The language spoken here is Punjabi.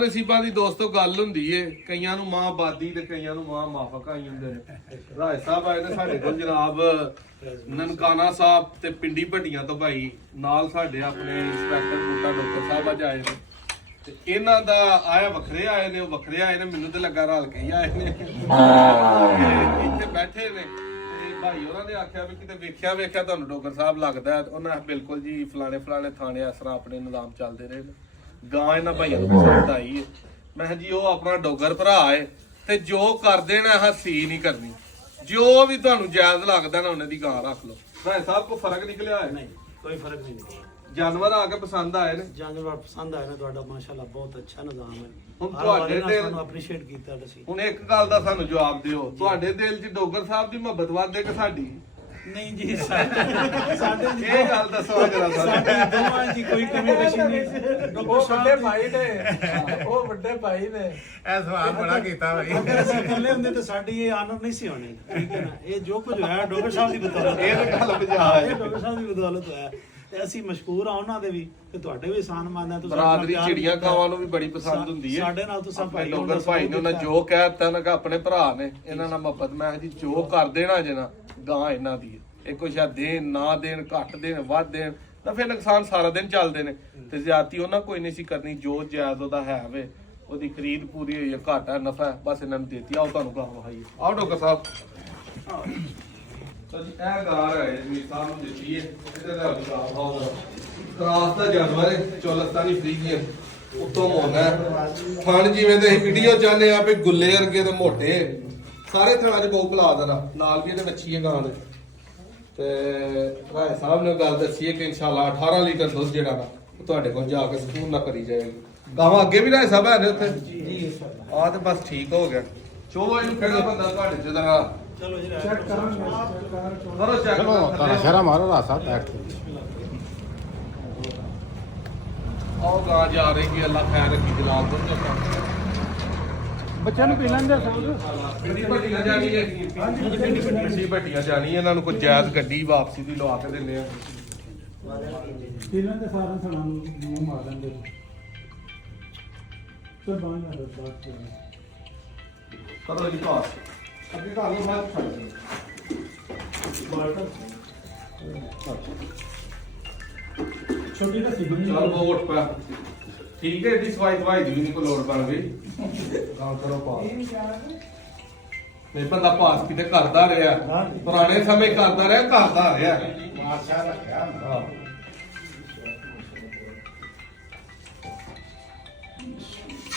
ਨਸੀਬਾਂ ਦੀ ਦੋਸਤੋ ਗੱਲ ਹੁੰਦੀ ਏ, ਕਈਆਂ ਨੂੰ ਮਾਂ ਬਾਦੀ ਤੇ ਕਈਆਂ ਨੂੰ ਮਾਂ ਮਾਫਕ ਆਈ ਹੁੰਦੇ ਨੇ। ਰਾਜ ਸਾਹਿਬ ਆਏ ਨੇ ਸਾਡੇ ਕੋਲ ਜਨਾਬ ਨਨਕਾਣਾ ਸਾਹਿਬ ਤੇ ਪਿੰਡੀ ਭੱਟੀਆਂ ਤੋਂ ਭਾਈ, ਨਾਲ ਸਾਡੇ ਆਪਣੇ ਇੰਸਪੈਕਟਰ ਬੂਟਾ ਡਾਕਟਰ ਸਾਹਿਬ ਅੱਜ ਆਏ ਨੇ ਤੇ ਇਹਨਾਂ ਦਾ ਆਇਆ ਵੱਖਰੇ ਆਏ ਨੇ, ਉਹ ਵੱਖਰੇ ਆਏ ਨੇ, ਮੈਨੂੰ ਤੇ ਲੱਗਾ ਰਲ ਕੇ ਹੀ ਆਏ ਨੇ। ਇੱਥੇ ਬੈਠੇ ਨੇ ਤੇ ਭਾਈ ਉਹਨਾਂ ਨੇ ਆਖਿਆ ਵੀ ਕਿਤੇ ਵੇਖਿਆ ਤੁਹਾਨੂੰ ਡਾਕਟਰ ਸਾਹਿਬ ਲੱਗਦਾ, ਉਹਨਾਂ ਬਿਲਕੁਲ ਜੀ ਫਲਾਣੇ ਥਾਣੇ ਇਸ ਤਰ੍ਹਾਂ ਆਪਣੇ ਨਿਜ਼ਾਮ ਚੱਲਦੇ ਰਹੇ ਨੇ। ਗਾਂ ਇਹਨਾਂ ਭਾਈਆਂ ਨੂੰ ਪਸੰਦ ਆਈ ਹੈ। ਮੈਂ ਕਿਹਾ ਜੀ ਉਹ ਆਪਣਾ ਡੋਗਰ ਭਰਾ ਹੈ ਤੇ ਜੋ ਕਰਦੇ ਨਾ ਹੱਸੀ ਨਹੀਂ ਕਰਨੀ, ਜੋ ਵੀ ਤੁਹਾਨੂੰ ਜਾਇਜ਼ ਲੱਗਦਾ ਨਾ ਉਹਨਾਂ ਦੀ ਗਾਂ ਰੱਖ ਲਓ। ਭਾਈ ਸਾਹਿਬ ਕੋਈ ਫਰਕ ਨਿਕਲਿਆ ਹੈ? ਨਹੀਂ, ਕੋਈ ਫਰਕ ਨਹੀਂ ਨਿਕਲਿਆ। ਜਾਨਵਰ ਆ ਕੇ ਪਸੰਦ ਆਏ ਨੇ? ਜਾਨਵਰ ਪਸੰਦ ਆਏ ਨੇ, ਤੁਹਾਡਾ ਮਾਸ਼ਾਅੱਲਾ ਬਹੁਤ ਅੱਛਾ ਨਿਜ਼ਾਮ ਹੈ। ਹੁਣ ਤੁਹਾਡੇ ਦਿਲ ਸਾਨੂੰ ਐਪਰੀਸ਼ੀਏਟ ਕੀਤਾ ਤੁਸੀਂ। ਹੁਣ ਇੱਕ ਗੱਲ ਦਾ ਸਾਨੂੰ ਜਵਾਬ ਦਿਓ, ਤੁਹਾਡੇ ਦਿਲ 'ਚ ਡੋਗਰ ਸਾਹਿਬ ਦੀ ਮੁਹੱਬਤ ਵੱਧ ਹੈ ਕਿ ਸਾਡੀ? ਨਹੀਂ ਜੀ, ਸਾਡੇ ਇਹ ਗੱਲ ਦੱਸੋ ਜਰਾ ਸਾਡੇ ਦੋਵਾਂ ਦੀ ਕੋਈ ਕਮੀ ਪੇਸ਼ੀ ਨਹੀਂ। ਉਹ ਵੱਡੇ ਭਾਈ ਨੇ, ਉਹ ਵੱਡੇ ਭਾਈ ਨੇ ਇਹ ਸਵਾਲ ਬੜਾ ਕੀਤਾ ਭਾਈ। ਅਗਰ ਅਸੀਂ ਇਕੱਲੇ ਹੁੰਦੇ ਤਾਂ ਸਾਡੀ ਇਹ ਆਨਰ ਨਹੀਂ ਸੀ ਹੋਣੀ, ਠੀਕ ਹੈ ਨਾ। ਇਹ ਜੋ ਕੁਝ ਹੋਇਆ ਡਾਕਟਰ ਸਾਹਿਬ ਦੀ ਬਦੌਲਤ, ਇਹ ਤਾਂ ਗੱਲ ਬਜਾ ਹੈ, ਇਹ ਡਾਕਟਰ ਸਾਹਿਬ ਦੀ ਬਦੌਲਤ ਹੋਇਆ ਤੇ ਅਸੀਂ ਮਸ਼ਕੂਰ ਆ ਉਹਨਾਂ ਦੇ ਵੀ ਤੇ ਤੁਹਾਡੇ ਵੀ ਆਸਾਨ ਮੰਨਦੇ ਆ। ਤੁਸੀਂ ਬਰਾਦਰੀ ਚਿੜੀਆਂ ਕਾਵਾਂ ਨੂੰ ਵੀ ਬੜੀ ਪਸੰਦ ਹੁੰਦੀ ਹੈ। ਸਾਡੇ ਨਾਲ ਤੁਸੀਂ ਭਾਈ ਡੋਗਰ ਭਾਈ ਨੇ ਉਹਨਾਂ ਜੋ ਕਹਿ ਦਿੱਤਾ ਨਾ ਕਿ ਆਪਣੇ ਭਰਾ ਨੇ, ਇਹਨਾਂ ਨਾਲ ਮੁਹੱਬਤ। ਮੈਂ ਕਿਹਾ ਜੀ ਜੋ ਕਰ ਦੇਣਾ ਜੇ ਨਾ ਗਾਂ ਇਹਨਾਂ ਦੀ ਹੈ, ਇਹ ਕੁਛ ਆ ਦੇਣ ਨਾ ਦੇਣ, ਘੱਟ ਦੇਣ ਵੱਧ ਦੇਣ, ਤਾਂ ਫਿਰ ਨੁਕਸਾਨ ਸਾਰਾ ਦਿਨ ਚੱਲਦੇ ਨੇ ਤੇ ਜ਼ਿਆਦਤੀ ਉਹਨਾਂ ਕੋਈ ਨਹੀਂ ਸੀ ਕਰਨੀ। ਜੋ ਜਾਇਜ਼ ਉਹਦਾ ਹੈ ਵੇ, ਉਹਦੀ ਖਰੀਦ ਪੂਰੀ ਹੋਈ ਹੈ, ਘਾਟਾ ਨਫਾ ਬਸ ਇਹਨਾਂ ਨੂੰ ਦੇਤੀ। ਆਓ ਤੁਹਾਨੂੰ ਗਾਂ ਵਹਾਈ, ਆਓ ਡਾਕਟਰ ਸਾਹਿਬ। ਤਾਂ ਜੀ ਇਹ ਗਾਂ ਹੈ ਜੀ ਸਾਹਿਬ ਨੂੰ ਦਿੱਤੀ ਹੈ, ਇਹਦੇ ਦਾ ਆਓ ਕਰਾਸ ਦਾ ਜਾਨਵਰ ਹੈ, ਚੌਲਸਤਾਨੀ ਫਰੀਜੀਅਨ ਉੱਤੋਂ ਮੋਨਾ ਥਣ ਜਿਵੇਂ ਦੇ ਅਸੀਂ ਵੀਡੀਓ ਚਾਹੁੰਦੇ ਆ ਵੀ ਗੁੱਲੇ ਵਰਗੇ ਤੇ ਮੋਟੇ ਸਾਰੇ ਥਣਾਂ 'ਚ ਬਹੁਤ ਭਲਾ ਦਾ ਨਾਲ ਵੀ ਇਹਦੇ ਵੱਛੀ ਹੈ ਗਾਂ ਦੇ। ਤੇ ਰਾਏ ਸਾਹਿਬ ਨੇ ਗੱਲ ਦੱਸੀ ਹੈ ਕਿ ਇਨਸ਼ਾਅੱਲਾ 18 ਲੀਟਰ ਦੁੱਧ ਜਿਹੜਾ ਨਾ ਉਹ ਤੁਹਾਡੇ ਕੋਲ ਜਾ ਕੇ ਸਕੂਨ ਨਾ ਕਰੀ ਜਾਏਗੀ। ਗਾਵਾਂ ਅੱਗੇ ਵੀ ਰਾਏ ਸਾਹਿਬ ਹੈ ਨੇ ਉੱਥੇ ਜੀ ਆ ਤੇ ਬਸ ਠੀਕ ਹੋ ਗਿਆ। ਚੋ ਇਹਨੂੰ ਕਿਹੜਾ ਬੰਦਾ ਤੁਹਾਡੇ ਚ ਦਾ ਚਲੋ ਜੀ ਚੈੱਕ ਕਰਾਂਗੇ, ਕਰੋ ਚੈੱਕ ਚਲੋ ਤਾਰਾ ਸ਼ਰਾ ਮਾਰੋ ਰਾਸਾ ਬੈਠ ਕੇ। ਆਓ ਗਾਂ ਜਾ ਰਹੀ ਕਿ ਅੱਲਾ ਖੈਰ ਰੱਖੀ ਜਨਾਬ ਦੁੱਧ ਆਪਾਂ ਬੱਚਿਆਂ ਨੂੰ ਪੀ ਲੈਂਦੇ ਸਭ। ਪਿੰਡੀ ਭੱਟੀਆਂ ਜਾਣੀ ਹੈ, ਪਿੰਡੀ ਭੱਟੀਆਂ ਜਾਣੀ, ਇਹਨਾਂ ਨੂੰ ਕੋਈ ਜਾਇਜ਼ ਗੱਡੀ ਵਾਪਸੀ ਦੀ ਲਵਾ ਕੇ ਦਿੰਦੇ ਆ। ਪੀ ਲੈਂਦੇ ਸਾਰਿਆਂ ਸਣਾ ਨੂੰ ਮੂੰਹ ਮਾਰ ਲੈਂਦੇ। ਚਲ ਬਾਹਰ ਨਾ ਬਾਤ ਕਰੋ ਜੀ ਪਾਸ ਅੱਗੇ ਘਰ ਨੂੰ ਬਾਅਦ ਛੱਡ ਦਿਓ। ਛੋਟੀ ਦਾ ਸਿਗਨਲ ਚਲ ਵੋਟ ਪਾ ਠੀਕ ਹੈ ਜੀ। ਸਵਾਈ ਦੀ ਵੀ ਨਹੀਂ ਕੋਈ ਲੋੜ ਪਣ ਗਈ। ਕੰਮ ਕਰੋ ਪਾਸ। ਨਹੀਂ ਬੰਦਾ ਪਾਸ ਕਿਤੇ ਕਰਦਾ ਰਿਹਾ, ਪੁਰਾਣੇ ਸਮੇਂ ਕਰਦਾ ਰਿਹਾ, ਕਰਦਾ ਰਿਹਾ। ਮਾਰਸ਼ਾ ਰੱਖਿਆ। ਹਾਂ